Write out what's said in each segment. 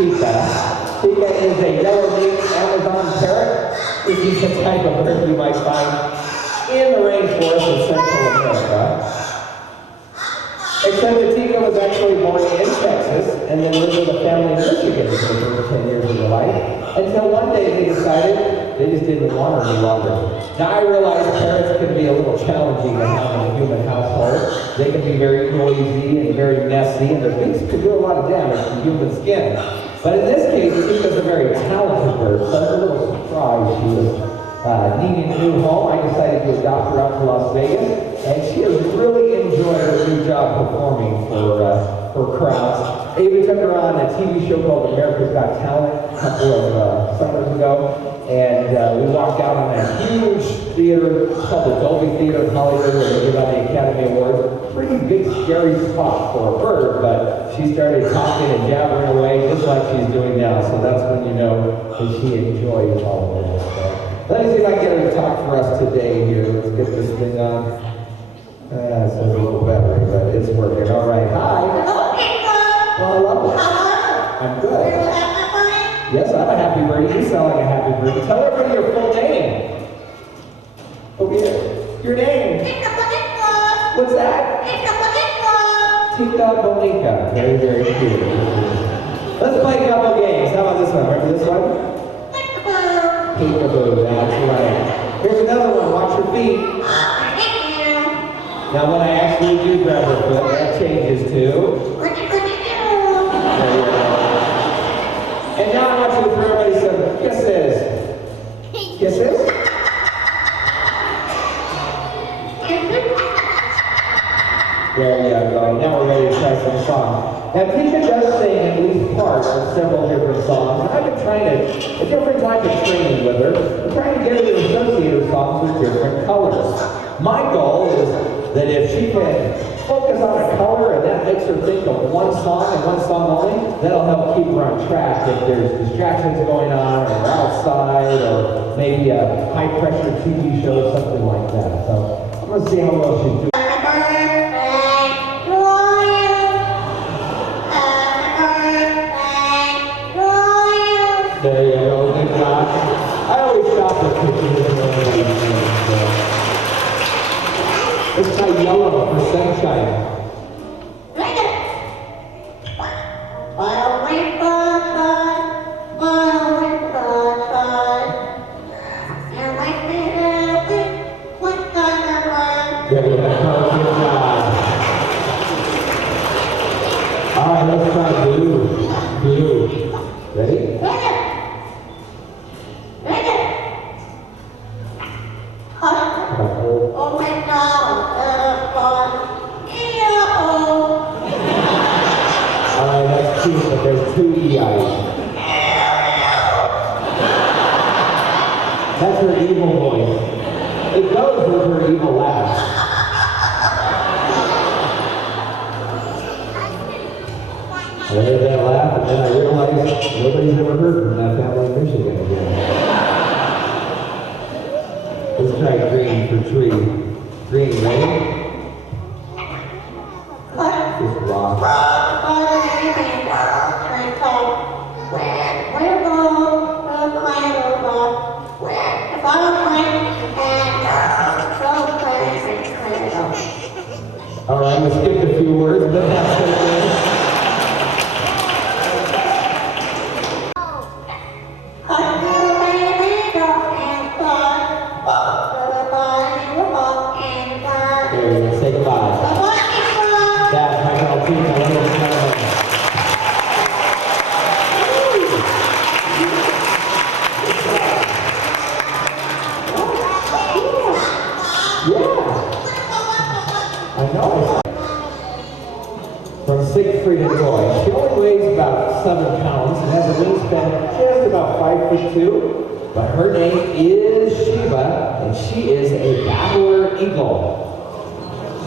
Chica. Chica is a yellow-beaked Amazon parrot, which is a type of bird you might find in the rainforest of Central America. Except that Chica was actually born in Texas and then lived with a family in Michigan for the first 10 years of her life, until one day they decided they just didn't want her any longer. Now I realize parrots can be a little challenging to have in a human household. They can be very noisy and very messy, and their beaks can do a lot of damage to human skin. But in this case, Chica's a very talented bird, so I was a little surprised she was needing a new home. I decided to adopt her out to Las Vegas, and she has really enjoyed her new job performing for crowds. I even took her on a TV show called America's Got Talent a couple of summers ago, and we walked out on a huge theater called the Dolby Theater in Hollywood, where they give out the Academy Awards. Pretty big, scary spot for a bird, but she started talking and jabbering away just like she's doing now, so that's when you know that she enjoys all of this. So let me see if I can get her to talk for us today here. Let's get this thing on. It says a little battery, but it's working. All right, hi. Well, hello. I'm good. Yes, I'm a happy birdie. You sound like a happy birdie. Tell everybody your full name. Over here. Your name. What's that? Tika Bonica. Very, very cute. Let's play a couple games. How about this one? Remember this one? Peekaboo. That's right. Here's another one. Watch your feet. Now when I actually do grab her foot, that changes to... There you go. And now I want you to throw everybody some kisses. Kisses? There you go. Now we're ready to try some songs. Now Tika does sing at least parts of several different songs. And I've been trying a different type of training with her. I'm trying to get her to associate her songs with different colors. My goal is that if she can focus on a color and that makes her think of one song and one song only, that'll help keep her on track if there's distractions going on or outside or maybe a high-pressure TV show, something like that. So I'm going to see how well she's doing. There you go, good job. I always stop her because let's try yellow for sunshine. There you go, good job. All right, let's try blue. Blue. Ready? Oh my God! All right, that's cute, but there's two EIs. That's her evil voice. It goes with her evil laugh. I heard that laugh, and then I realized nobody's ever heard from that family in Michigan again. Let's try green for tree. Green, ready? Just rock. All right, we skipped a few words, but that's okay. Say goodbye. That's my girl, Tina. Yeah. I know. From Siegfried and Roy. She only weighs about 7 pounds and has a wingspan just about 5'2". But her name is Sheba, and she is a battler eagle.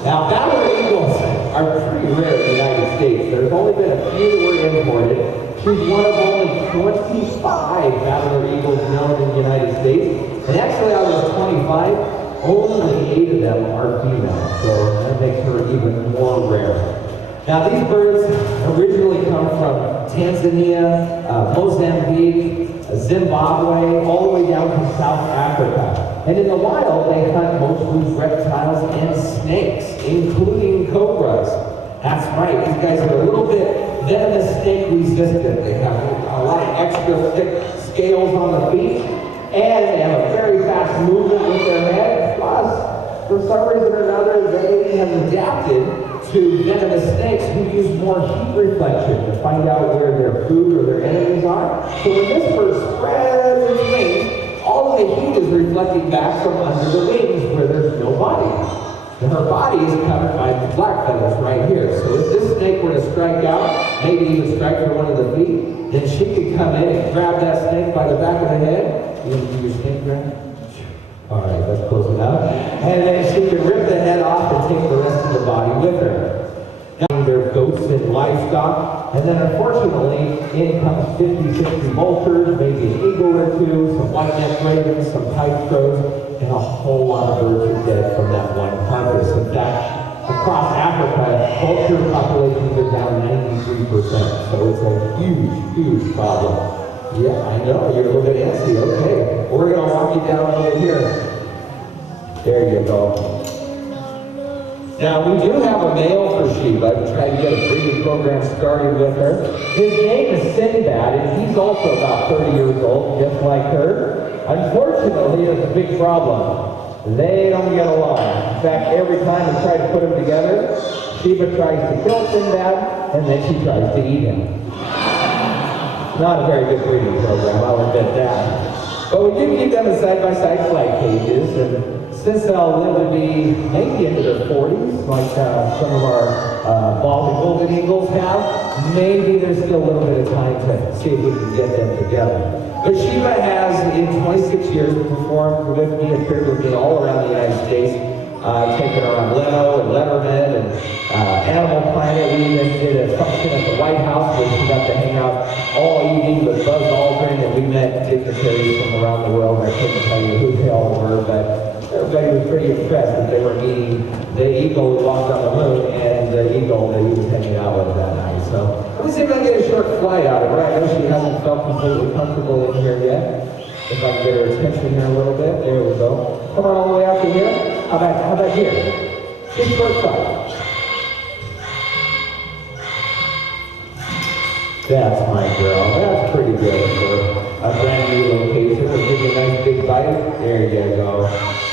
Now, battler eagles are pretty rare in the United States. There's only been a few that were imported. She's one of only 25 battler eagles known in the United States. And actually, out of those 25, only 8 of them are female. So that makes her even more rare. Now these birds originally come from Tanzania, Mozambique, Zimbabwe, all the way down to South Africa. And in the wild, they hunt mostly reptiles and snakes, including cobras. That's right, these guys are a little bit venomous snake resistant. They have a lot of extra thick scales on the feet, and they have a very fast movement with their head. Plus, for some reason or another, they have adapted to venomous snakes who use more heat reflection to find out where their food or their enemies are. So when this bird spreads its wings, all of the heat is reflecting back from under the wings where there's no body. And her body is covered by black feathers right here. So if this snake were to strike out, maybe even strike her one of the feet, then she could come in and grab that snake by the back of the head. You want to do your snake grab? All right, that's close enough. And then she could rip the head off and take the rest of the body with her. Now, they're goats and livestock. And then unfortunately, in comes 50, 60 vultures, maybe an eagle or two, some white-necked ravens, some pied crows, and a whole lot of birds are dead from that one carcass. In fact, across Africa, vulture populations are down 93%. So it's a huge, huge problem. Yeah, I know, you're a little bit antsy. Okay, we're going to walk you down over here. There you go. Now, we do have a male for Sheba. I've tried to get a breeding program started with her. His name is Sinbad, and he's also about 30 years old, just like her. Unfortunately, there's a big problem. They don't get along. In fact, every time we try to put them together, Sheba tries to kill Sinbad, and then she tries to eat him. Not a very good breeding program, I'll admit that. But we do keep them in side-by-side flight cages, and since they'll live to be maybe into their 40s, like some of our bald and golden eagles have, maybe there's still a little bit of time to see if we can get them together. But Sheba has, in 26 years, performed with me, appeared with me all around the United States, taken her on Leno and Letterman and Animal Planet. We even did a function at the White House where she got to hang out all evening with Buzz Aldrin, and we met dignitaries from around the world. I couldn't tell you who they all were, but everybody was pretty impressed that they were meeting the eagle who walked on the moon and the eagle that he was hanging out with that night. So let me see if I can get a short flight out of her. I know she hasn't felt completely comfortable in here yet. If I can get her attention here a little bit. There we go. Come on all the way out to here. How about here? Just short flight. That's my girl. That's pretty good for a brand new location. We'll give you a nice big bite. There you go.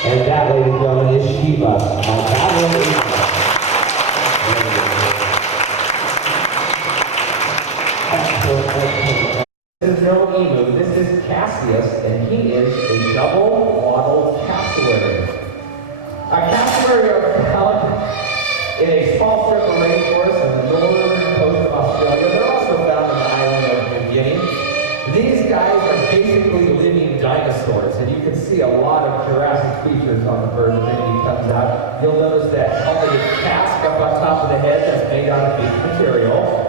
And that, ladies and gentlemen, is Sheba. Now that one is This is no emu. This is Cassius, and he is a double-wattled cassowary. A cassowary are found in a small strip of rainforest on the northern coast of Australia. They're also found on the island of New Guinea. These guys are basically living dinosaurs, and you can see a lot of Jurassic features on the bird when he comes out. You'll notice that helmeted casque up on top of the head that's made out of beef material.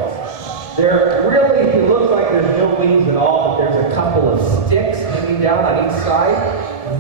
There really, it looks like there's no wings at all, but there's a couple of sticks hanging down on each side.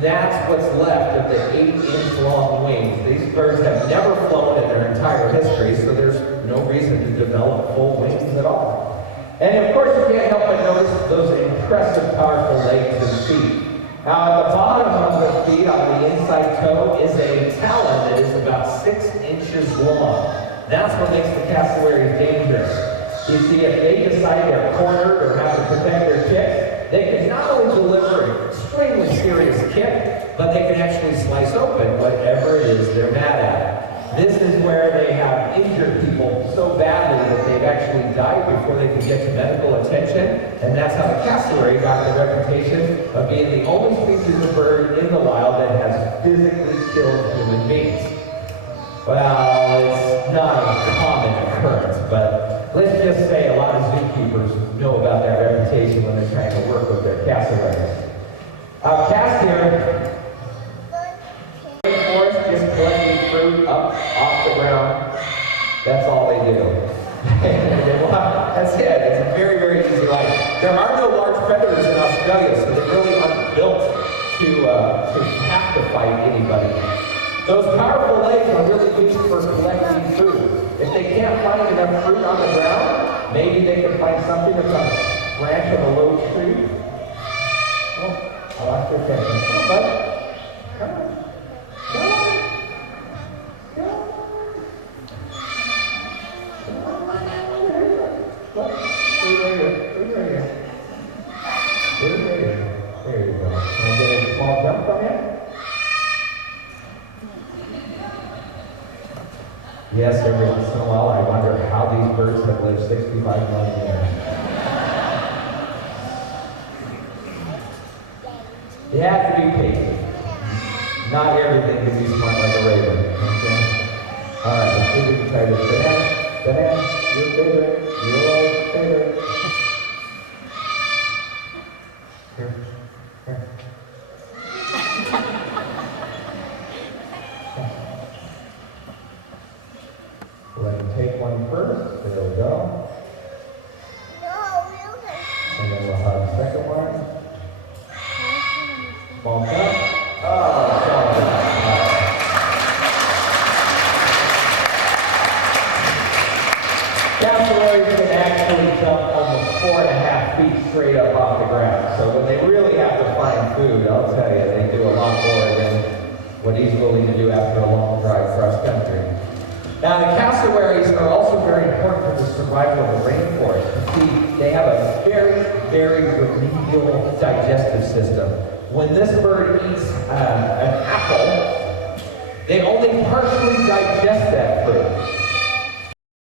That's what's left of the 8-inch long wings. These birds have never flown in their entire history, so there's no reason to develop full wings at all. And of course, you can't help but notice those impressive, powerful legs and feet. Now, at the bottom of the feet, on the inside toe, is a talon that is about 6 inches long. That's what makes the cassowaries dangerous. You see, if they decide they're cornered or have to protect their chicks, they can not only deliver an extremely serious kick, but they can actually slice open whatever it is they're mad at. This is where they have injured people so badly that they've actually died before they could get to medical attention, and that's how the cassowary got the reputation of being the only species of bird in the wild that has physically killed human beings. Well, it's not a common occurrence, but let's just say a lot of zookeepers know about that reputation when they're trying to work with their cassowaries. Cass here, forest, just collecting fruit up off the ground. That's all they do. That's it. It's a very, very easy life. There are no large predators in Australia, so they really aren't built to have to fight anybody. Those powerful legs are really good for collecting fruit. If they can't find finding enough fruit on the ground. Maybe they can find something that's on a branch of a low tree. Oh, I lost your attention. Come on, bud. Come on. Come on. Come on. Come on. There you go. Look. There you go. Can I get a small jump from you? Yes, every once in a while I wonder how these birds have lived 65 million years. You have to be patient. Not everything can be smart like a raven. Okay? Alright, let's see if we can try this. Banana, banana, your favorite, your favorite. Here, here. Let him take one first. There we go. And then we'll have the second one. Small cup. Oh, sorry. Cassowaries can actually jump almost 4.5 feet straight up off the ground. So when they really have to find food, I'll tell you, they do a lot more than what he's willing to do after a long drive cross country. Now, the cassowaries are also very important for the survival of the rainforest. You see, they have a very, very remedial digestive system. When this bird eats an apple, they only partially digest that fruit.